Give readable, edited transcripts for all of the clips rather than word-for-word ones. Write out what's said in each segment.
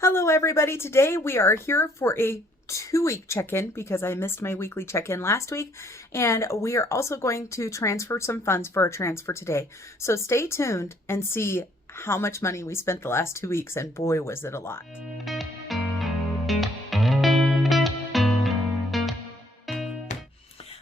Hello everybody, today we are here for a 2-week check-in because I missed my weekly check-in last week, and we are also going to transfer some funds for a transfer today. So stay tuned and see how much money we spent the last 2 weeks, and boy was it a lot.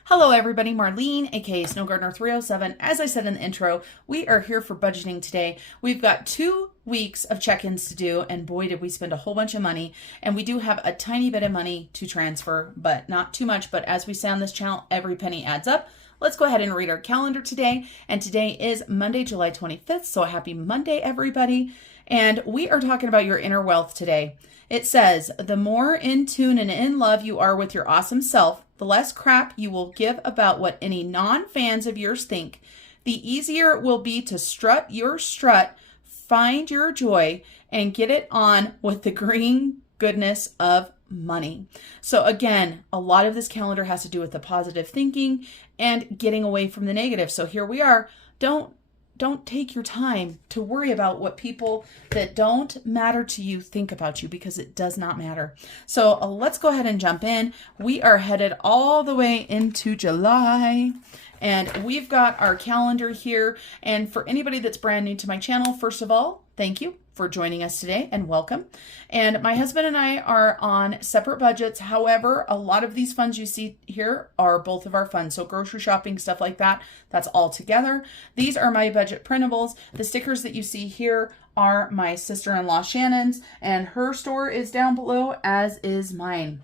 Hello everybody, Marlene, aka Snow Gardener 307. As I said in the intro, we are here for budgeting today. We've got 2 weeks of check-ins to do, and boy did we spend a whole bunch of money. And we do have a tiny bit of money to transfer, but not too much. But as we say on this channel, every penny adds up. Let's go ahead and read our calendar today. And today is Monday, July 25th. So happy Monday, everybody. And we are talking about your inner wealth today. It says, the more in tune and in love you are with your awesome self, the less crap you will give about what any non-fans of yours think. The easier it will be to strut your strut, find your joy, and get it on with the green goodness of money. So again, a lot of this calendar has to do with the positive thinking and getting away from the negative. So here we are. Don't take your time to worry about what people that don't matter to you think about you, because it does not matter. So let's go ahead and jump in. We are headed all the way into July, and we've got our calendar here. And for anybody that's brand new to my channel, first of all, thank you for joining us today and welcome. And my husband and I are on separate budgets. However, a lot of these funds you see here are both of our funds. So grocery shopping, stuff like that, that's all together. These are my budget printables. The stickers that you see here are my sister-in-law Shannon's, and her store is down below, as is mine.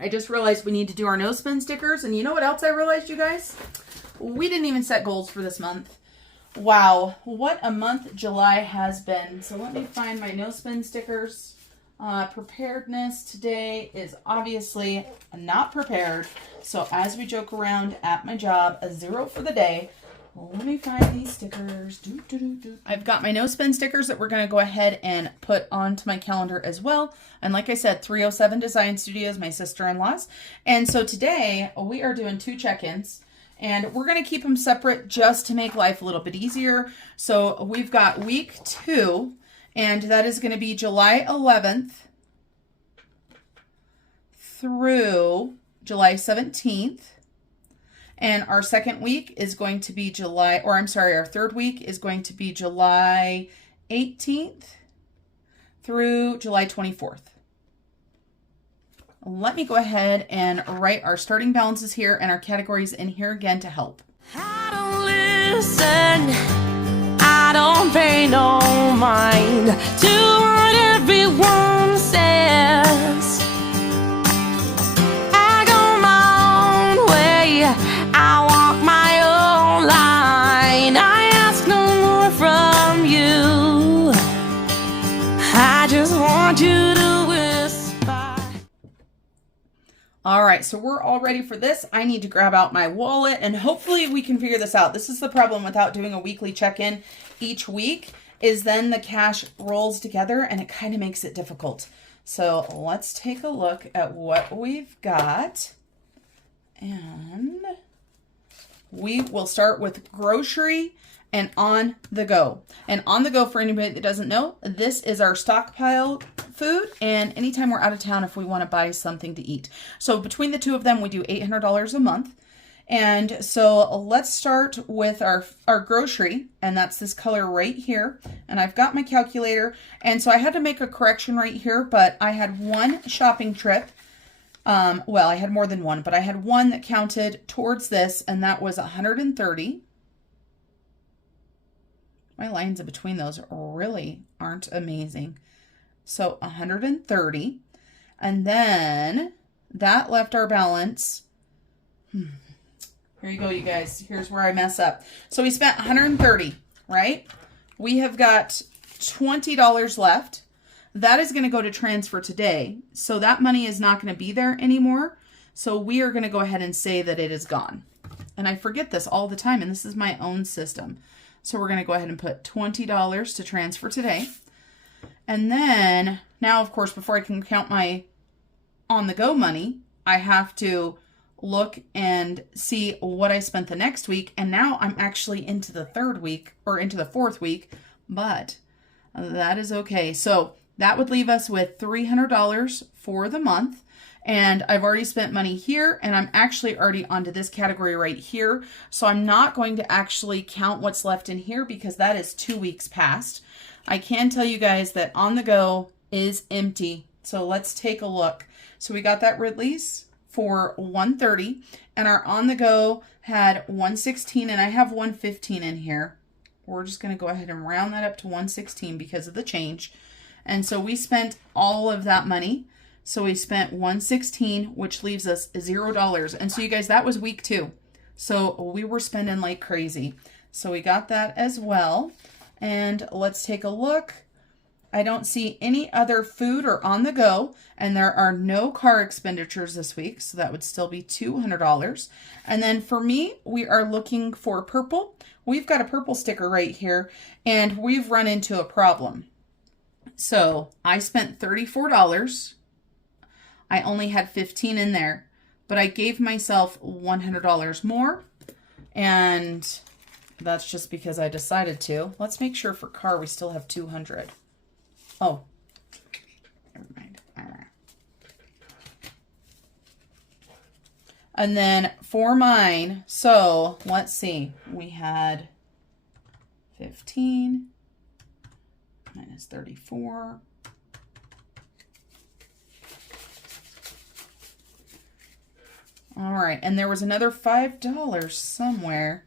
I just realized we need to do our no spin stickers. And you know what else I realized, you guys? We didn't even set goals for this month. Wow, what a month July has been. So let me find my no spin stickers. Preparedness today is obviously not prepared. So as we joke around at my job, a 0 for the day. Let me find these stickers. I've got my no spin stickers that we're going to go ahead and put onto my calendar as well. And like I said, 307 Design Studios, my sister-in-law's. And so today we are doing 2 check-ins. And we're going to keep them separate just to make life a little bit easier. So we've got week 2, and that is going to be July 11th through July 17th. And our second week is going to be our third week is going to be July 18th through July 24th. Let me go ahead and write our starting balances here and our categories in here again to help. I don't listen, I don't pay no mind to what everyone says. I go my own way, I walk my own line. I ask no more from you, I just want you to All right, so we're all ready for this. I need to grab out my wallet, and hopefully we can figure this out. This is the problem without doing a weekly check-in each week, is then the cash rolls together and it kind of makes it difficult. So let's take a look at what we've got. And we will start with grocery and on the go. And on the go, for anybody that doesn't know, this is our stockpile food, and anytime we're out of town, if we want to buy something to eat. So between the two of them, we do $800 a month. And so let's start with our grocery, and that's this color right here. And I've got my calculator, and so I had to make a correction right here, but I had one shopping trip. Well, I had more than one, but I had one that counted towards this, and that was 130. My lines in between those really aren't amazing. So 130. And then that left our balance. Here you go, you guys. Here's where I mess up. So we spent 130, right? We have got $20 left. That is going to go to transfer today. So that money is not going to be there anymore. So we are going to go ahead and say that it is gone. And I forget this all the time, and this is my own system. So we're going to go ahead and put $20 to transfer today. And then now, of course, before I can count my on-the-go money, I have to look and see what I spent the next week. And now I'm actually into the 3rd week or into the 4th week, but that is okay. So That would leave us with $300 for the month. And I've already spent money here, and I'm actually already onto this category right here. So I'm not going to actually count what's left in here because that is 2 weeks past. I can tell you guys that On the Go is empty. So let's take a look. So we got that Ridley's for $130, and our On the Go had $116, and I have $115 in here. We're just going to go ahead and round that up to $116 because of the change. And so we spent all of that money. So we spent $116, which leaves us $0. And so you guys, that was week 2. So we were spending like crazy. So we got that as well. And let's take a look. I don't see any other food or On the Go, and there are no car expenditures this week. So that would still be $200. And then for me, we are looking for purple. We've got a purple sticker right here, and we've run into a problem. So I spent $34. I only had $15 in there, but I gave myself $100 more, and that's just because I decided to. Let's make sure for car we still have $200. Oh, never mind. All right. And then for mine, so let's see. We had 15 minus 34. All right, and there was another $5 somewhere.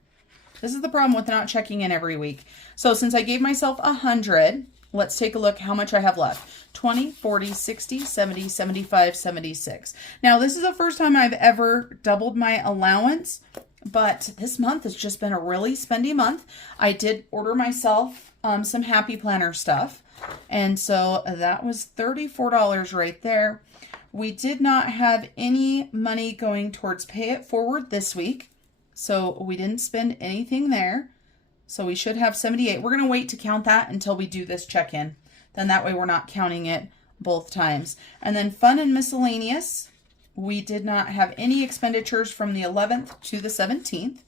This is the problem with not checking in every week. So since I gave myself 100, let's take a look how much I have left. 20, 40, 60, 70, 75, 76. Now, this is the first time I've ever doubled my allowance, but this month has just been a really spendy month. I did order myself some Happy Planner stuff, and so that was $34 right there. We did not have any money going towards Pay It Forward this week, so we didn't spend anything there. So we should have 78. We're going to wait to count that until we do this check-in. Then that way we're not counting it both times. And then Fun and Miscellaneous, we did not have any expenditures from the 11th to the 17th.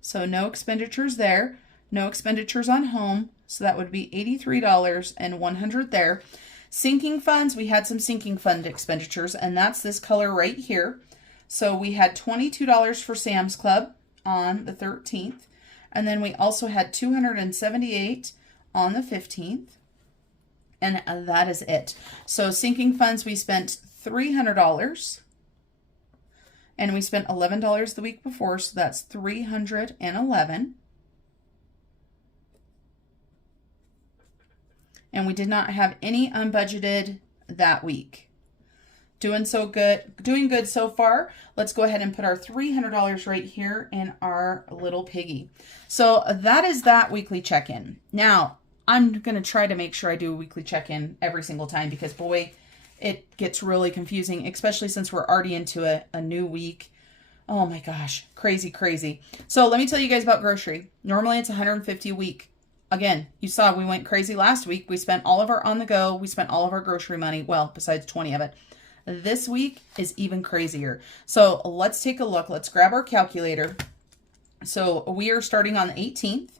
So no expenditures there. No expenditures on home. So that would be $83 and $100 there. Sinking funds, we had some sinking fund expenditures, and that's this color right here. So we had $22 for Sam's Club on the 13th, and then we also had $278 on the 15th, and that is it. So sinking funds, we spent $300, and we spent $11 the week before, so that's $311. And we did not have any unbudgeted that week. Doing good so far. Let's go ahead and put our $300 right here in our little piggy. So that is that weekly check-in. Now, I'm going to try to make sure I do a weekly check-in every single time because, boy, it gets really confusing, especially since we're already into a new week. Oh my gosh, crazy, crazy. So let me tell you guys about grocery. Normally it's $150 a week. Again, you saw we went crazy last week. We spent all of our On the Go. We spent all of our grocery money. Well, besides 20 of it. This week is even crazier. So let's take a look. Let's grab our calculator. So we are starting on the 18th.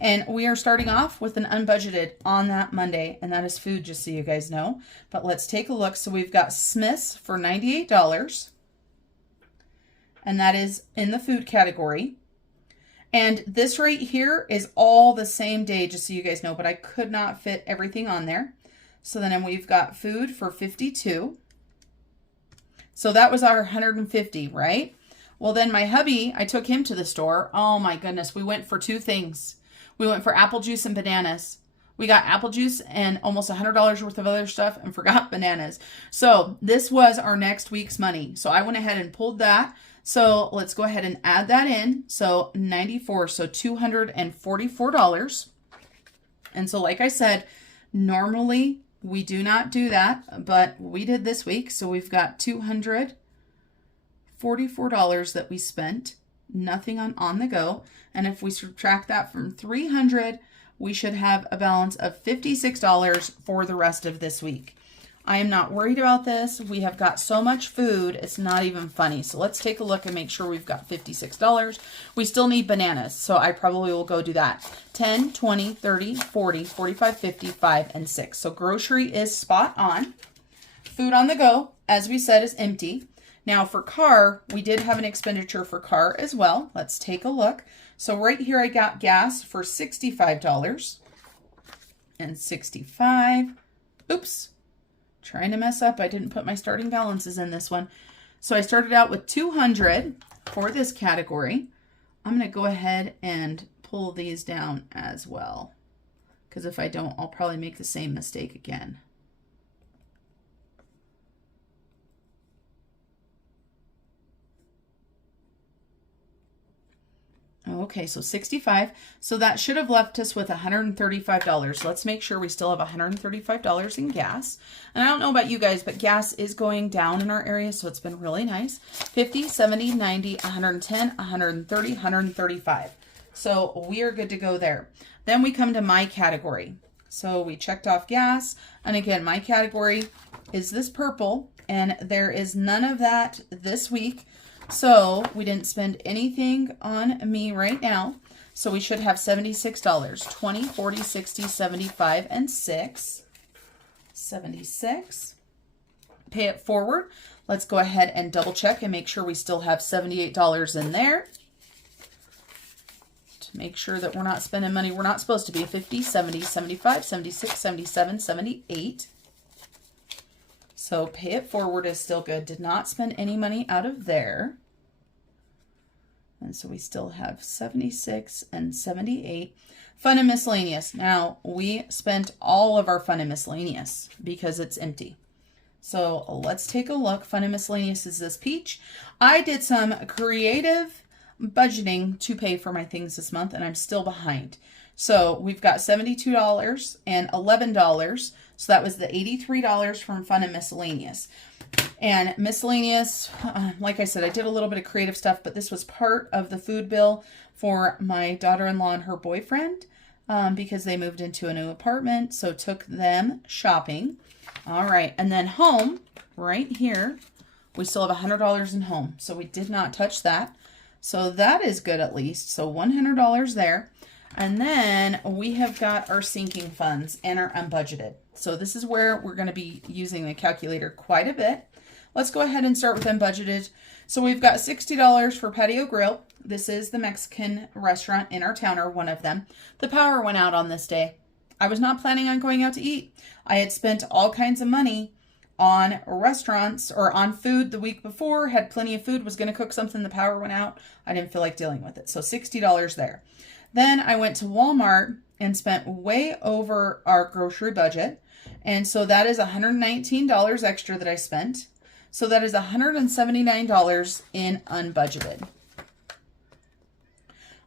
And we are starting off with an unbudgeted on that Monday. And that is food, just so you guys know. But let's take a look. So we've got Smith's for $98. And that is in the food category. And this right here is all the same day, just so you guys know, but I could not fit everything on there. So then we've got food for $52. So that was our $150, right? Well, then my hubby, I took him to the store. Oh my goodness, we went for 2 things. We went for apple juice and bananas. We got apple juice and almost $100 worth of other stuff and forgot bananas. So this was our next week's money. So I went ahead and pulled that. So let's go ahead and add that in. So 94, so $244. And so like I said, normally we do not do that, but we did this week. So we've got $244 that we spent, nothing on the go. And if we subtract that from 300, we should have a balance of $56 for the rest of this week. I am not worried about this. We have got so much food, it's not even funny. So let's take a look and make sure we've got $56. We still need bananas, so I probably will go do that. 10, 20, 30, 40, 45, 50, 5, and 6. So grocery is spot on. Food on the go, as we said, is empty. Now for car, we did have an expenditure for car as well. Let's take a look. So right here I got gas for $65 and 65. Oops. Trying to mess up. I didn't put my starting balances in this one. So I started out with 200 for this category. I'm going to go ahead and pull these down as well, because if I don't, I'll probably make the same mistake again. Okay, so 65. So that should have left us with $135. Let's make sure we still have $135 in gas. And I don't know about you guys, but gas is going down in our area, so it's been really nice. 50, 70, 90, 110, 130, 135. So we are good to go there. Then we come to my category. So we checked off gas. And again, my category is this purple, and there is none of that this week. So we didn't spend anything on me right now. So we should have $76. 20, 40, 60, 75, and 6. 76. Pay it forward. Let's go ahead and double check and make sure we still have $78 in there. To make sure that we're not spending money we're not supposed to be. 50, 70, 75, 76, 77, 78. So pay it forward is still good. Did not spend any money out of there. And so we still have 76 and 78. Fun and miscellaneous. Now, we spent all of our fun and miscellaneous because it's empty. So let's take a look. Fun and miscellaneous is this peach. I did some creative budgeting to pay for my things this month, and I'm still behind. So we've got $72 and $11. So that was the $83 from fun and miscellaneous. And miscellaneous, like I said, I did a little bit of creative stuff, but this was part of the food bill for my daughter-in-law and her boyfriend because they moved into a new apartment. So took them shopping. All right. And then home, right here, we still have $100 in home. So we did not touch that. So that is good at least. So $100 there. And then we have got our sinking funds and our unbudgeted. So this is where we're going to be using the calculator quite a bit. Let's go ahead and start with unbudgeted. So we've got $60 for Patio Grill. This is the Mexican restaurant in our town, or one of them. The power went out on this day. I was not planning on going out to eat. I had spent all kinds of money on restaurants or on food the week before, had plenty of food, was going to cook something, the power went out. I didn't feel like dealing with it. So $60 there. Then I went to Walmart and spent way over our grocery budget. And so that is $119 extra that I spent. So that is $179 in unbudgeted.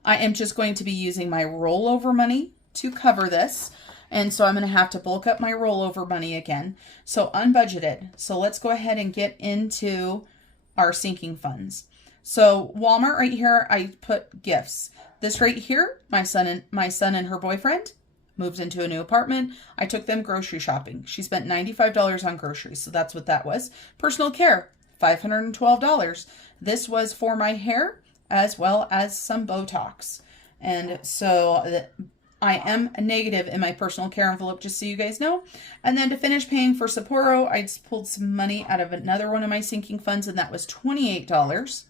I am just going to be using my rollover money to cover this. And so I'm going to have to bulk up my rollover money again. So unbudgeted. So let's go ahead and get into our sinking funds. So Walmart right here, I put gifts. This right here, my son and her boyfriend moved into a new apartment. I took them grocery shopping. She spent $95 on groceries. So that's what that was. Personal care, $512. This was for my hair as well as some Botox. And so I am negative in my personal care envelope, just so you guys know. And then to finish paying for Sapporo, I just pulled some money out of another one of my sinking funds, and that was $28.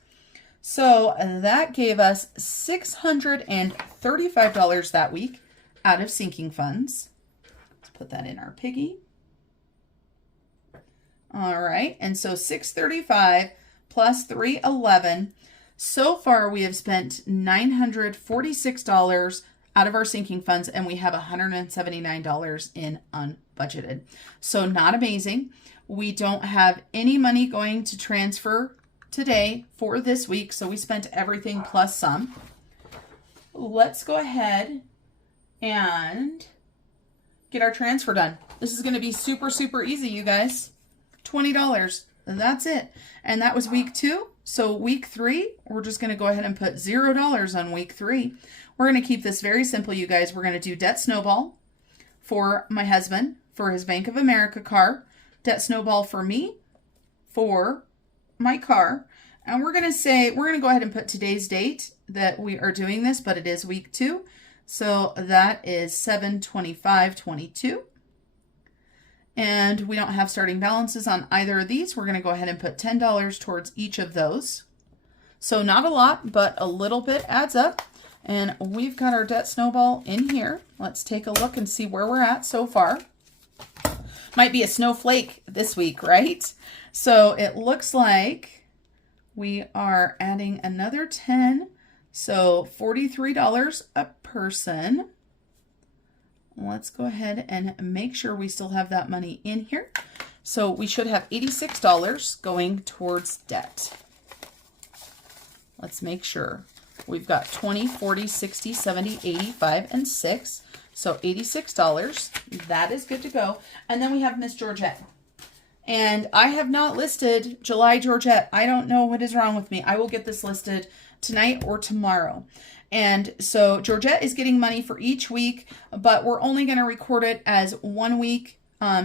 So that gave us $635 that week out of sinking funds. Let's put that in our piggy. All right, and so $635 plus $311. So far, we have spent $946 out of our sinking funds, and we have $179 in unbudgeted. So not amazing. We don't have any money going to transfer today for this week, so we spent everything plus some. Let's go ahead and get our transfer done. This is going to be super, super easy, you guys. $20. That's it. And that was week 2. So week 3, we're just going to go ahead and put $0 on week 3. We're going to keep this very simple, you guys. We're going to do debt snowball for my husband for his Bank of America car, debt snowball for me, for my car. And we're going to go ahead and put today's date that we are doing this, but it is week 2. So that is 7/25/22. And we don't have starting balances on either of these. We're going to go ahead and put $10 towards each of those. So not a lot, but a little bit adds up. And we've got our debt snowball in here. Let's take a look and see where we're at so far. Might be a snowflake this week, right? So it looks like we are adding another 10. So $43 a person. Let's go ahead and make sure we still have that money in here. So we should have $86 going towards debt. Let's make sure. We've got 20, 40, 60, 70, 85, and 6. So $86. That is good to go. And then we have Miss Georgette. And I have not listed July Georgette. I don't know what is wrong with me. I will get this listed tonight or tomorrow. And so Georgette is getting money for each week, but we're only going to record it as 1 week.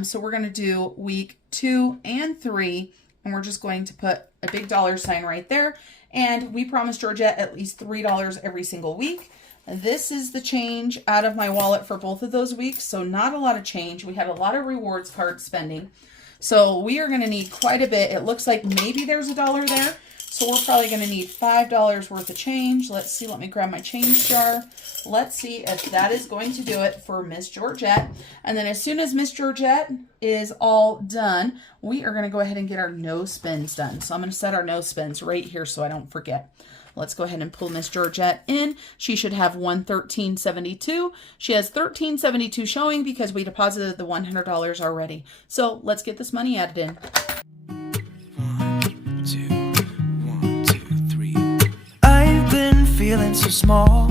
So we're going to do week 2 and 3, and we're just going to put a big dollar sign right there. And we promised Georgette at least $3 every single week. This is the change out of my wallet for both of those weeks. So not a lot of change. We had a lot of rewards card spending. So we are going to need quite a bit. It looks like maybe there's $1 there. So we're probably going to need $5 worth of change. Let's see. Let me grab my change jar. Let's see if that is going to do it for Miss Georgette. And then as soon as Miss Georgette is all done, we are going to go ahead and get our no spins done. So I'm going to set our no spins right here so I don't forget. Let's go ahead and pull Miss Georgette in. She should have $113.72. She has $13.72 showing because we deposited the $100 already. So let's get this money added in. 1, 2, 3. I've been feeling so small.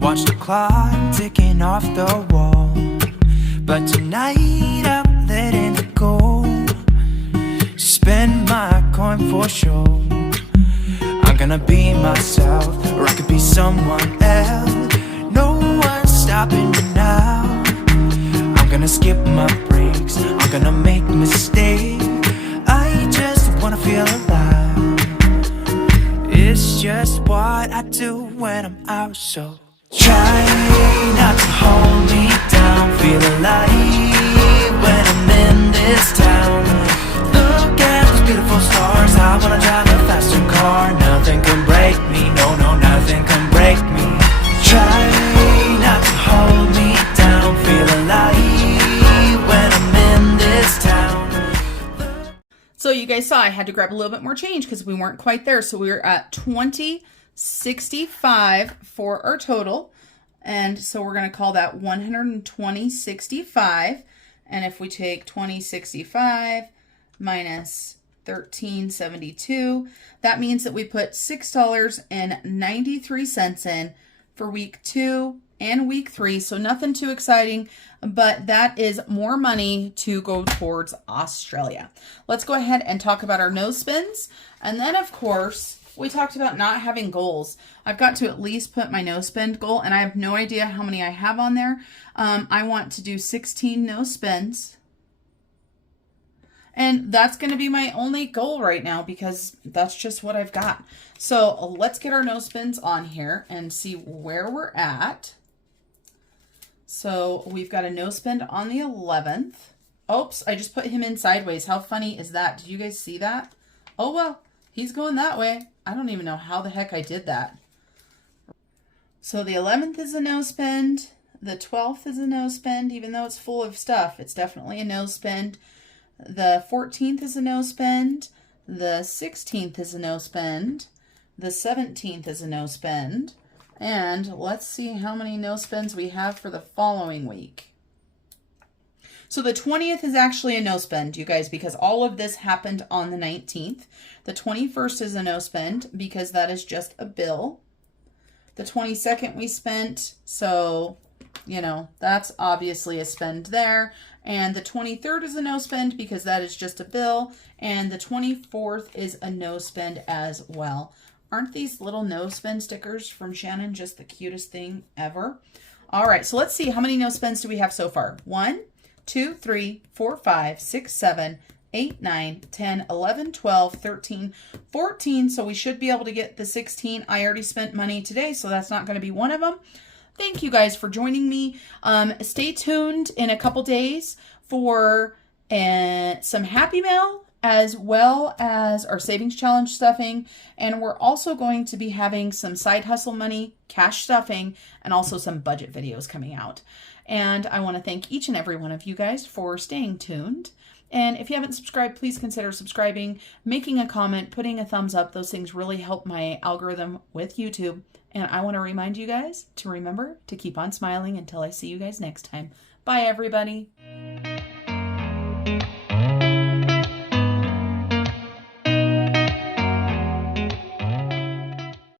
Watch the clock ticking off the wall. But tonight I'm letting it go. Spend my coin for sure. I'm gonna be myself, or I could be someone else. No one's stopping me now. I'm gonna skip my breaks, I'm gonna make mistakes. I just wanna feel alive. It's just what I do when I'm out, so try not to hold me down. Feel alive when I'm in this town. Look at those beautiful stars. I wanna drive a faster car. Nothing can break me, no, no, nothing can break me. Try not to hold me down. Feel alive when I'm in this town. So you guys saw I had to grab a little bit more change because we weren't quite there. So we were at $20.65 for our total. And so we're going to call that $120.65. And if we take $20.65 minus $13.72, that means that we put $6.93 in for week 2 and week 3. So nothing too exciting, but that is more money to go towards Australia. Let's go ahead and talk about our no spins. And then of course, we talked about not having goals. I've got to at least put my no spend goal, and I have no idea how many I have on there. I want to do 16 no spends. And that's going to be my only goal right now because that's just what I've got. So let's get our no spins on here and see where we're at. So we've got a no spend on the 11th. Oops, I just put him in sideways. How funny is that? Did you guys see that? Oh, well, he's going that way. I don't even know how the heck I did that. So the 11th is a no spend. The 12th is a no spend, even though it's full of stuff. It's definitely a no spend. The 14th is a no spend. The 16th is a no spend. The 17th is a no spend. And let's see how many no spends we have for the following week. So the 20th is actually a no spend, you guys, because all of this happened on the 19th. The 21st is a no spend because that is just a bill. The 22nd we spent, so, you know, that's obviously a spend there. And the 23rd is a no spend because that is just a bill. And the 24th is a no spend as well. Aren't these little no spend stickers from Shannon just the cutest thing ever? All right, so let's see how many no spends do we have so far. 1, 2, 3, 4, 5, 6, 7, 8, 9, 10, 11, 12, 13, 14. So we should be able to get the 16. I already spent money today, so that's not going to be one of them. Thank you guys for joining me. Stay tuned in a couple days for some Happy Mail as well as our savings challenge stuffing. And we're also going to be having some side hustle money, cash stuffing, and also some budget videos coming out. And I want to thank each and every one of you guys for staying tuned. And if you haven't subscribed, please consider subscribing, making a comment, putting a thumbs up. Those things really help my algorithm with YouTube. And I want to remind you guys to remember to keep on smiling until I see you guys next time. Bye, everybody.